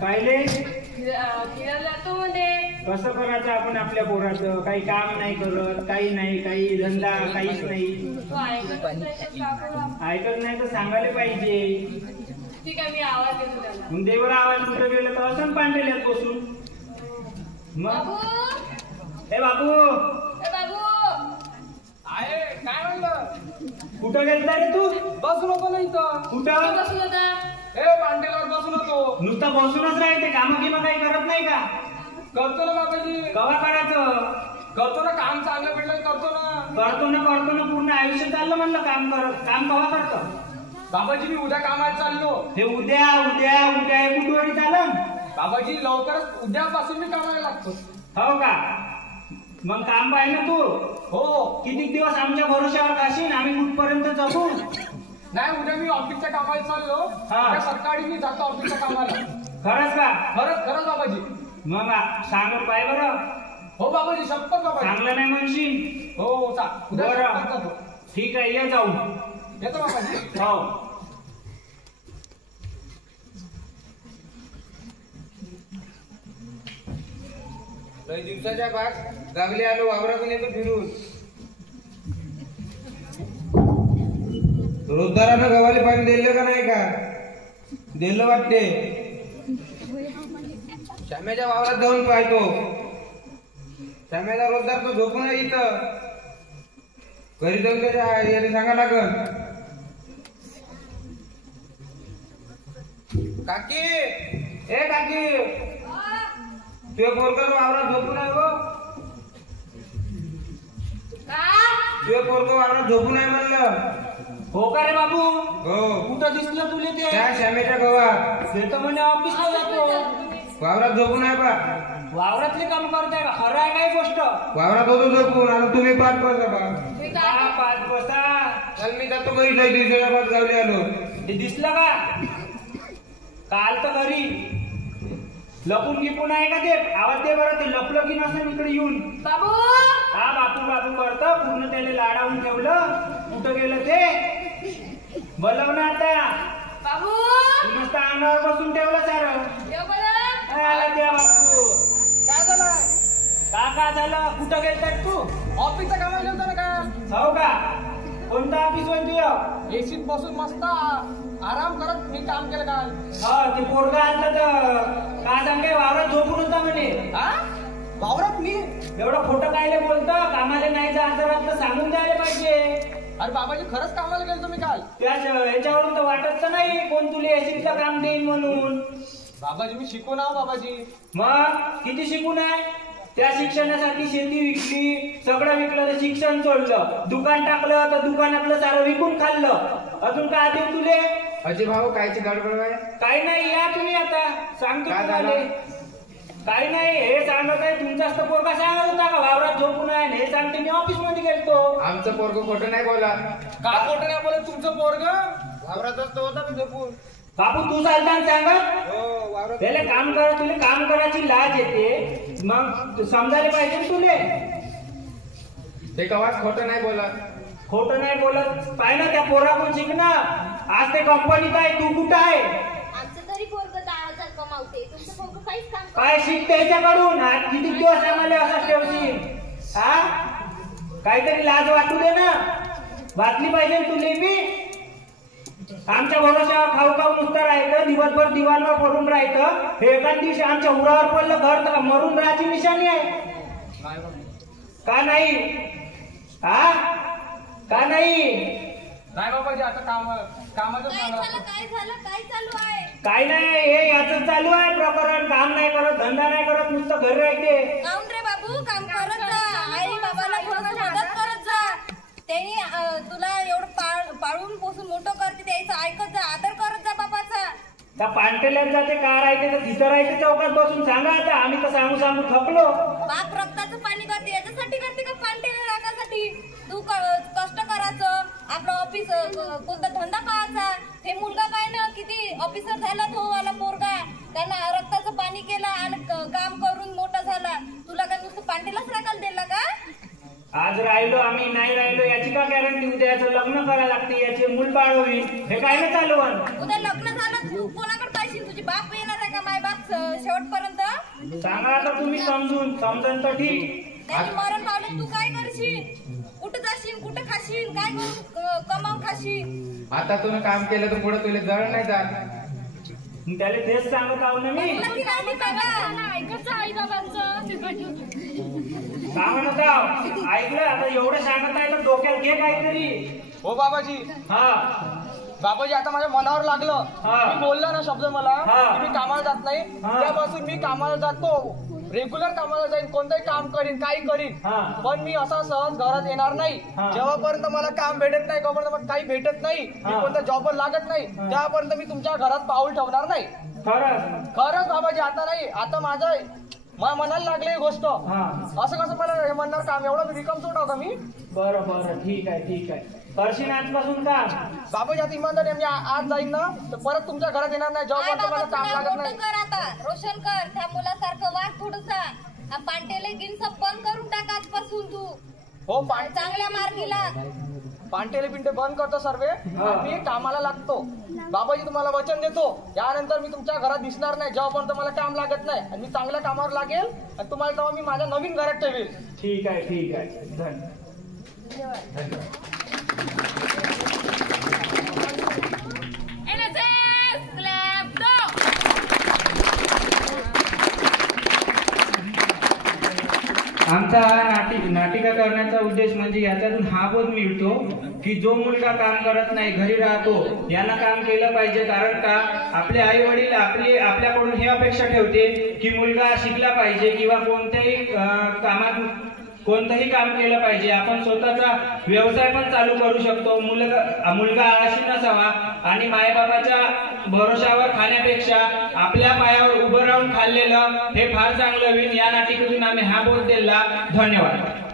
कायले फिरायला जातो म्हणजे कसं करायचं आपण आपल्या पोराचं? काही काम नाही करत, काही नाही, काही धंदा काहीच नाही. तो ऐकतच नाही तर का करू? ऐकत नाही तर सांगायला पाहिजे. ठीक आहे, मी आवाज देतो त्याला. मग देवर आवाज कुठं गेलं तर असं पांढरेल्यात बसून. मग बाबू, ए बाबू, ए बाबू, आहे काय म्हणलं? कुठं गेलता रे तू? बसू नको ना इथं. कुठं? बसून होता. हे पांडेलावर बसू नको. नुसतं बसूनच राहते, काम किंवा काही करत नाही का? करतो ना बाबाजी, कवा करायचं? करतो ना, काम चांगलं भेटलं करतो ना. करतो ना पूर्ण आयुष्य चाललं म्हणलं काम करत. काम कवा करतं? बाबाजी मी उद्या कामाला चाललो. हे उद्या उद्या उद्या हे बुधवारी चालन. बाबाजी लवकरच उद्यापासून मी कामाला लागतो. हो का? मग काम पाहिजे ना तू. हो. किती दिवस आमच्या भरोश्यावर खाशील? आम्ही कुठपर्यंत जगू? नाही, उद्या मी ऑफिसच्या कामाला चाललो. हा. त्या सकाळी मी जातो ऑफिसच्या कामाला. खरंच का? खरंच खरंच बाबाजी. मग सांगत पाय बरं. हो बाबाजी, शपथ बाबाजी. चांगलं नाही म्हणशील. हो उद्या बरं. शपथ जातो. ठीक आहे, ये जाऊ. येतो बाबाजी. हो. लय दिवसाच्या बाग गावले आलो, वावरातून येतो फिरून. रोजदारानं गव्हाले पाणी दिलं का नाही का? दिलं वाटते. श्याम्याच्या वावरात जाऊन पाहतो. श्याम्याचा रोजदार तो झोपून आहे इथं. घरी जाऊन त्याच्या याने सांगा लागल. काकी, ए काकी, तुझ्या पोरगा वावरात झोपून आहे गो. तुझ्या पोरगा वावरात झोपून आहे म्हणलं. हो का रे बाबू? हो. कुठं दिसलं तुले ते? त्या श्यामेच्या गव्हात. ते तर म्हणे ऑफिसला जातो. वावरात झोपून आहे बा. वावरातले काम करताय का? खरं आहे काय गोष्ट? वावरात होतो झोपून. आता तुम्ही पाठ बसा बा. मी का काय पाच बसा? चल मी जातो घरी. लय दिवसाच्या बाद गावले आलो. हे दिसलं का? काल तर घरी लपून गिपून आहे का ते? आवाज दे बरं. ते लपलं की नसेल इकडे येऊन. बाबू, हा बापू बापू करतं. पूर्ण त्याला लाडावून ठेवलं. कुठं गेलं ते? बोलव ना आता. बाबू, नुसतं अंगावर बसून ठेवलं सारं. येऊ बरं. काय आला त्या बापू? काय झालं? का झालं? कुठं गेलतात तू? ऑफिसच्या कामाला गेलतो ना का? हो का? कोणतं ऑफिस होतं? एसीत बसून मस्त आराम करत मी काम केलं काल. हा, ते पोरगा आलता तर का सांगे वावरात झोपून होता म्हणे. हा? वावरात मी? एवढं खोटं कायले बोलतं? कामाला नाही जात तर सांगून द्यायला पाहिजे. अरे बाबाजी, खरंच कामाला गेलतो मी काल. त्याच ह्याच्यावरून तर वाटत तर नाही कोण तुला एसीचं काम देईन म्हणून. बाबाजी मी शिकून आहो बाबाजी. मग किती शिकून आहे? त्या शिक्षणासाठी शेती विकली, सगळं विकलं तर शिक्षण सोडलं. दुकान टाकलं तर दुकानातलं सारं विकून खाल्लं. अजून काय देऊ तुले? अजय भाऊ, कायची गडबड आहे? काही नाही, या तुम्ही आता. सांगतो काय तुम्हाला. झालं? काही नाही, हे सांगत आहे. तुमचाच तर पोरगा सांगत होता का वावरात झोपून आहे? हे सांगते मी ऑफिस मध्ये गेलतो. आमचं पोरग खोटं नाही बोला. का खोटं नाही बोलत तुमचं पोरग? वावरातच तो होता मी झोपून. बापू तू चालता सांगत? हो, वावरात. त्याला काम कर. तुला काम करायची लाज येते. मग समजायला पाहिजे ना तुले. ते कवाच खोटं नाही बोला. खोटं नाही बोलत. पाय ना त्या पोराकडून शिक ना. आज ते कंपनीत आहे, तू कुठं आहे? आमचं तरी पोरगं 10,000 कमावते. तुमचं पोरगं काहीच काम करत काय शिक त्याच्याकडून? आज किती दिवस आम्हाला असं ठेवशील? हा, काहीतरी लाज वाटू दे ना. वाटली पाहिजे तुले बी. आमच्या भरोश्यावर खाऊ खाऊ नुसतं राहायचं. दिवसभर दिवाणवर पडून राहायचं. हे एकाच दिवशी आमच्या उरावर पडलं घर तर मरून राहायची निशाणी आहे का? नाही हा का? नाही नाही बाबाजी, आता कामाचं काय झालं? काय झालं? काय चालू आहे? काय नाही. हे याच चालू आहे प्रकरण. काम नाही करत, धंदा नाही करत, नुसतं घर राहते. काऊन रे बाबू? काम करत जा. आई बाबाला थोडंसं मदत करत जा. त्यांनी तुला एवढं पाळून पोसून मोठं करते. त्याचं ऐकत जा. आदर करत जा बाबाचा. त्या पांटेल्यात जाते का राहते तर तिथं राहते चौकात बसून. सांगा आता. आम्ही तर सांगू सांगू थकलो. बाप रक्ताचं पाणी करते. याच्यासाठी करते का? पांटेल्या राखासाठी. तू कष्ट करायचं. आपलं ऑफिस कोणता धंदा पाहायचा. हे मुलगा पाय ना किती ऑफिसर झाला तो वाला पोरगा. त्यांना रक्ताचं पाणी केलं आणि काम करून मोठा झाला. तुला काय नुसतं पांटेलाच राखायला दिला का? आज राहिलो आम्ही, नाही राहिलो याची का गॅरंटी? उद्याचं लग्न करायला लागते, याचे मूल बाळ होईल. हे काय ना चालू उद्या लग्न झालं, तू कोणाकडे पैसे करशील? तुझी बाप येणार आहे का माय बाप शेवटपर्यंत? सांगा आता तुम्ही समजून तर ठीक. त्याची मरण पावले तू काय करशील? कुठं जाशील, कुठं खाशील, काय करून कमावून खाशील? आता तुम्ही काम केलं तर पुढे तुला जळ नाही जात. मग त्याला तेच सांगत आहो ना मी. नक्की राहिली बाबा. ऐकायचं आई बाबांचं सांगा नका ऐकलं. आता एवढं सांगत आहे तर डोक्यात घे काहीतरी. हो बाबाजी. हा बाबाजी आता माझ्या मनावर लागलं. हा. मी बोलला ना शब्द मला हा. की मी कामाला जात नाही. हा. त्यापासून मी कामाला जातो, रेग्युलर कामाला जाईन, कोणतंही काम करीन, काही करीन. हा. पण मी असा सहज घरात येणार नाही. हा. जेव्हापर्यंत मला काम भेटत नाही, तोपर्यंत मला काही भेटत नाही, मी हा. कोणत्या जॉबवर लागत नाही, हा. त्यापर्यंत मी तुमच्या घरात पाऊल ठेवणार नाही. खरंच. खरंच बाबाजी. आता नाही, आता माझं मनाला लागले ही गोष्ट. हा असं कसं मला हे म्हणणार काम? एवढं रिकम सोडाव का मी? बरं ठीक आहे. करशील आजपासून का? बाबाजी आता इमानदारी मी आज जाईन ना तर परत तुमच्या घरात येणार नाही, माय जेव्हापर्यंत मला बाबाचं काम नाव लागत मोठं नाही. कर आता, रोशन कर. त्या मुलासारखं वाग थोडसा. पांटेले गिनसा बंद करून टाक आजपासून तू. हो चांगल्या मार्गीला. पांटेले पिंटे बंद करतो सर्वे. हा. मी कामाला लागतो. बाबाजी तुम्हाला वचन देतो, यानंतर मी तुमच्या घरात दिसणार नाही जेव्हापर्यंत मला काम लागत नाही. आणि मी चांगल्या कामावर लागेल आणि तुम्हाला तेव्हा मी माझ्या नवीन घरात ठेवेल. ठीक आहे. धन्यवाद. NSS clap go. आमचा हा नाटिका करण्याचा उद्देश म्हणजे याच्यातून हा बोध मिळतो की जो मुलगा काम करत नाही, घरी राहतो, याला काम केलं पाहिजे. कारण का आपले आई वडील आपल्याकडून हे अपेक्षा ठेवते की मुलगा शिकला पाहिजे किंवा कोणतंही काम केलं पाहिजे. आपण स्वतःचा व्यवसाय पण चालू करू शकतो. मुलगा आळशी नसावा आणि मायबापाच्या भरोशावर खाण्यापेक्षा आपल्या पायावर उभं राहून खाल्लेलं हे फार चांगलं होईल. या नाटिकेतून आम्ही हा बोध दिला. धन्यवाद.